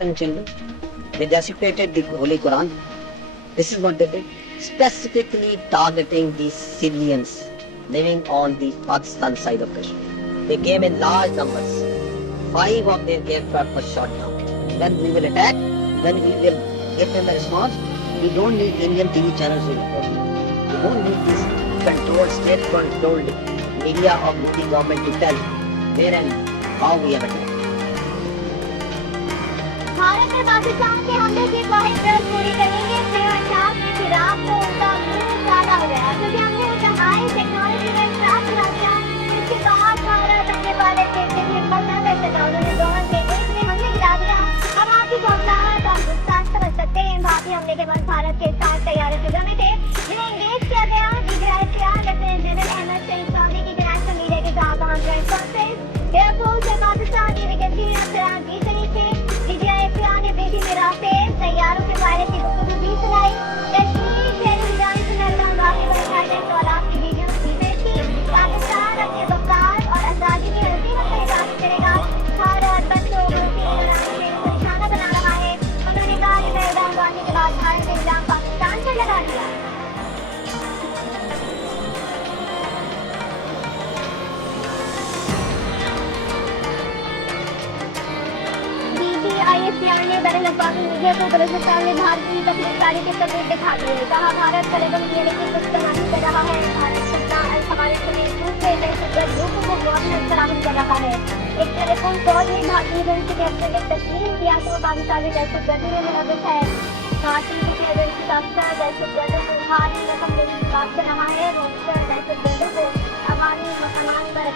innocent children. They desecrated the Holy Quran. This is what they did. Specifically targeting the civilians living on the Pakistan side of Kashmir. They came in large numbers. Five of their aircraft were shot down. Then we will attack. Then we will give them a response. We don't need Indian TV channels to report. We don't need this controlled, state-controlled media of the government to tell where and how we have attacked. Bharat में पाकिस्तान के हमले की रद्द पूरी करेंगे। Seven में के खिलाफ तो उनका काला हो गया। क्योंकि हमने उनका हाई टेक्नोलॉजी का ट्रैक चला दिया इसके बाद भारत अपने वाले देश से हिम्मत न कर सका उन्होंने दोनों के देश में हमले गिरा दिया अब आपकी पहुंचाहट आप पाकिस्तान समझ सकते हैं। भारतीय हमले के बाद भारत के साथ तैयारी फ़िक्र बीसीआईएससीआर ने बैन अवी मीडिया को बलूचिस्तान में भारतीय तकनीकारी के सबूत दिखा दिए कहा, भारत किए लेकिन कुछ तनाही कर रहा है। भारत सत्ता अल समेत दूसरे दहशतगर्द ग्रुपों को मुआवजा फराहम कर रहा है। एक टेलीफोन कॉल में भारतीय एजेंसी के अफसर ने तस्लीम किया कि वो पाकिस्तानी दहशतगर्दी में मुलविस है। भारतीय किसी एजेंसी का अफसर दहशतगर्दों को भारी रकम देने की बात कर रहा है। वो दहशतगर्दों को अवामी मकान पर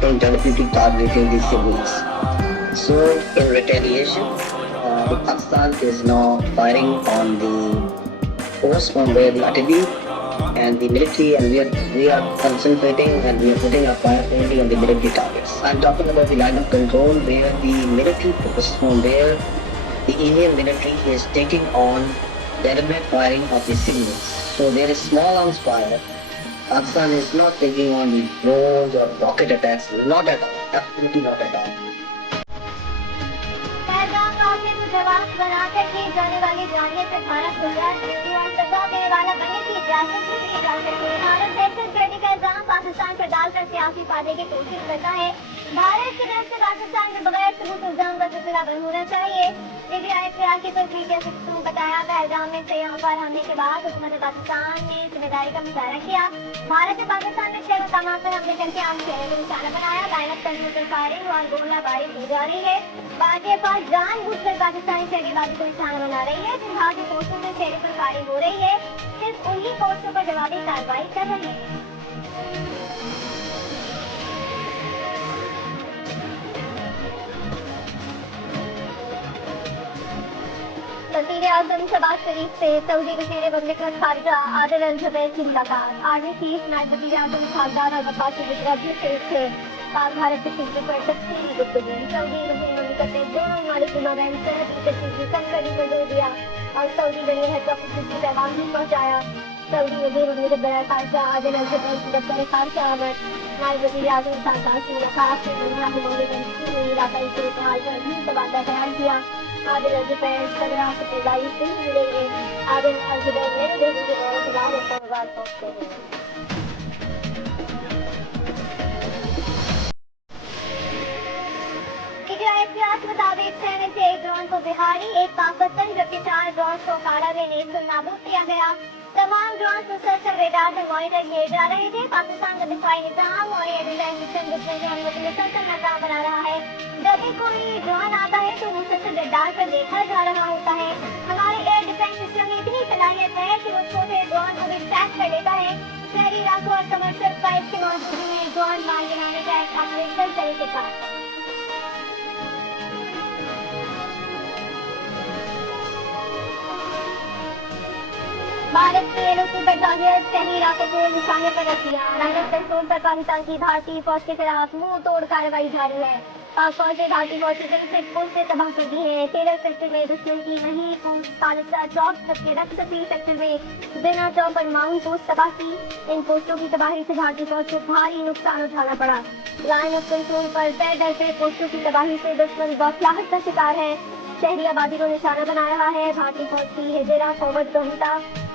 targeting deliberately targeting the civilians. So in retaliation, uh, Pakistan is now firing on the force from where the artillery and the military and we are we are concentrating and we are putting our fire only on the military targets. I'm talking about the line of control where the military force from where the Indian military is taking on deliberate firing of the civilians. So there is small arms fire Pakistan is not taking on the drones or rocket attacks, not at all, absolutely not at all. Pahalgam वाक़े को जवाब बनाकर की जाने वाली जाने से भारत गुजरात हिंदू और सजा देने वाला बनने की इजाज़त नहीं दी जा सकती भारत दहशतगर्दी का इल्ज़ाम पाकिस्तान पर डालकर सियासी फ़ायदे की कोशिश करता है। भारत की तरफ़ से पाकिस्तान के बगैर सबूत इल्ज़ाम का सिलसिला बंद होना चाहिए। सीबीआई की तस्वीर के ने बताया पहलगाम में सैयों पर हमले के बाद हुकूमत पाकिस्तान ने ज़िम्मेदारी का मुजाहरा किया। भारत ने पाकिस्तान में छह मकाम पर हमले करके आम चेहरे को निशाना बनाया। बैनक तनवीर फायरिंग और गोलाबारी की जा रही है। भारतीय पाक जान बुझ कर पाकिस्तानी शहरीबाजी को निशाना बना रही है। फिर भारतीय फोर्सों में चेहरे पर फायरिंग हो रही है। सिर्फ़ उन्हीं फोर्सों पर जवाबी कार्रवाई कर रही है। वज़ीर आज़म शबाज शरीफ से सऊदी वज़ीर ममलिकत खारजा, आदिल अल जुबैर की मुलाकात आर्मी चीफ नायब वज़ीर आज़म खानदान और वफाक के अब्दुल शरीफ से पाक भारत के सिलसिले पर तफसीली गुफ्तगू। सऊदी वज़ीर ममलिकत ने दोनों ममालिक के माबैन सरहदी की कम करने पर ज़ोर दिया और सऊदी वज़ीर है तो अपनी पैगाम भी पहुँचाया। सऊदी वज़ीर ममलिकत बरए खारजा, आदिल अल जुबैर की दफ्तर खारजा आमद नायब वज़ीर आज़म खानदान से मुलाकात से इलाकाई सूरत हाल पर भी तबादला बयान किया। आदिल अजबैर सदरा फतेहबाई सिंह मिलेंगे आदिल अजबैर नई दिल्ली के दौरे के बाद इस्लामाबाद पहुँचते हैं बिहारी, एक पाकिस्तान जबकि चार ड्रोन को कारा में नेस्तल नाबूद किया गया। तमाम ड्रोन रेडार से मॉनिटर किए जा रहे थे। पाकिस्तान का दिफाई निज़ाम और एयर डिफेंस सिस्टम जिसमें की अनुमति मुसलसल नाकाम बना रहा है। जब भी कोई ड्रोन आता है तो मुसलसल रेडार पर देखा जा रहा होता है। हमारे एयर डिफेंस सिस्टम में इतनी सलाहियत है कि वो छोटे ड्रोन को भी ट्रैक कर लेता है। शहरी इलाकों और कमर्शियल फ़्लाइट की मौजूदगी में ड्रोन मार गिराने का एक ऑपरेशनल तरीके का भारत के निशाने पर रख दिया। लाइनस कंट्रोल पर पाकिस्तान की भारतीय फौज के खिलाफ मुँह तोड़ कार्रवाई जारी है। पाक फौज ने भारतीय फौज की से पोस्टें तबाह कर दी हैं। तेरह सेक्टर में दुश्मन की नहीं पोस्ट चौक तक के सेक्टर में। बिना चौक पर माउंट पोस्ट तबाह की, इन पोस्टों की तबाही से भारतीय फौज को भारी नुकसान उठाना पड़ा। लाइन ऑफ़ कंट्रोल पर तय दर पे पोस्टों की तबाही से दुश्मन बौखलाहट का शिकार है। शहरी आबादी को निशाना बना रहा है। भारतीय फौज की हिजरा फॉरवर्ड दोहिता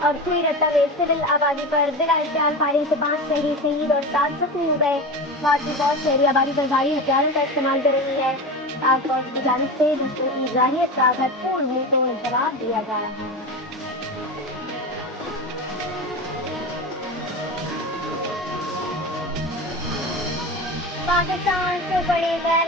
और सुई रत्ता में सिविल आबादी पर बिला इख्तियार फायरिंग से पाँच शहरी शहीद और सात जख्मी हो गए। भारतीय फौज शहरी आबादी पर भारी हथियारों का इस्तेमाल कर रही है। पाक फौज की जानिब से दुश्मन की ज़ाहिर का भरपूर मुँह जवाब दिया जा रहा है। पाकिस्तान से बड़े गैर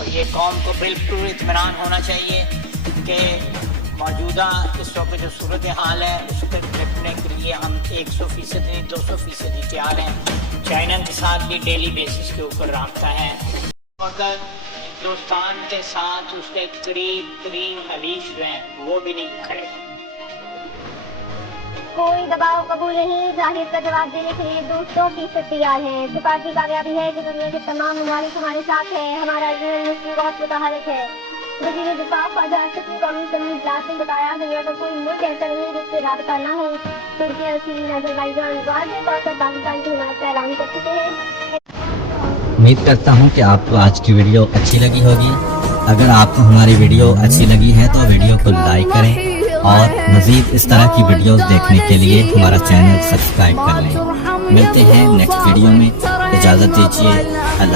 और ये कौम को बिल्कुल इतमान होना चाहिए कि मौजूदा इस वक्त जो सूरत हाल है उस पर निपटने के लिए हम एक सौ फ़ीसद, दो सौ फ़ीसद तैयार हैं। चाइना के साथ भी डेली बेसिस के ऊपर रबता है। मगर हिंदुस्तान के साथ उसके करीब तरीन हलीफ हैं, वो भी नहीं खड़े। कोई दबाव कबूल नहीं, ज़ाहिर का जवाब देने के लिए दोस्तों की तैयार है। दुकान की कामयाबी है कि दुनिया के तमाम ममालिक हमारे साथ है, हमारा बहुत मुतहरक है। वज़ीर दिफा ख्वाजा अशरफ कौमी कमी इजलास ने बताया दुनिया का कोई मुल्क ऐसा नहीं जिससे रबता न हो तुर्की चीन अजरबैजान वाजह तौर पर पाकिस्तान की हिमायत का ऐलान कर चुके हैं। उम्मीद करता हूँ कि आपको आज की वीडियो अच्छी लगी होगी। अगर आपको हमारी वीडियो अच्छी लगी है तो वीडियो को लाइक करें। और मजीद इस तरह की वीडियोस देखने के लिए हमारा चैनल सब्सक्राइब कर लें। मिलते हैं नेक्स्ट वीडियो में। इजाज़त दीजिए। अल्लाह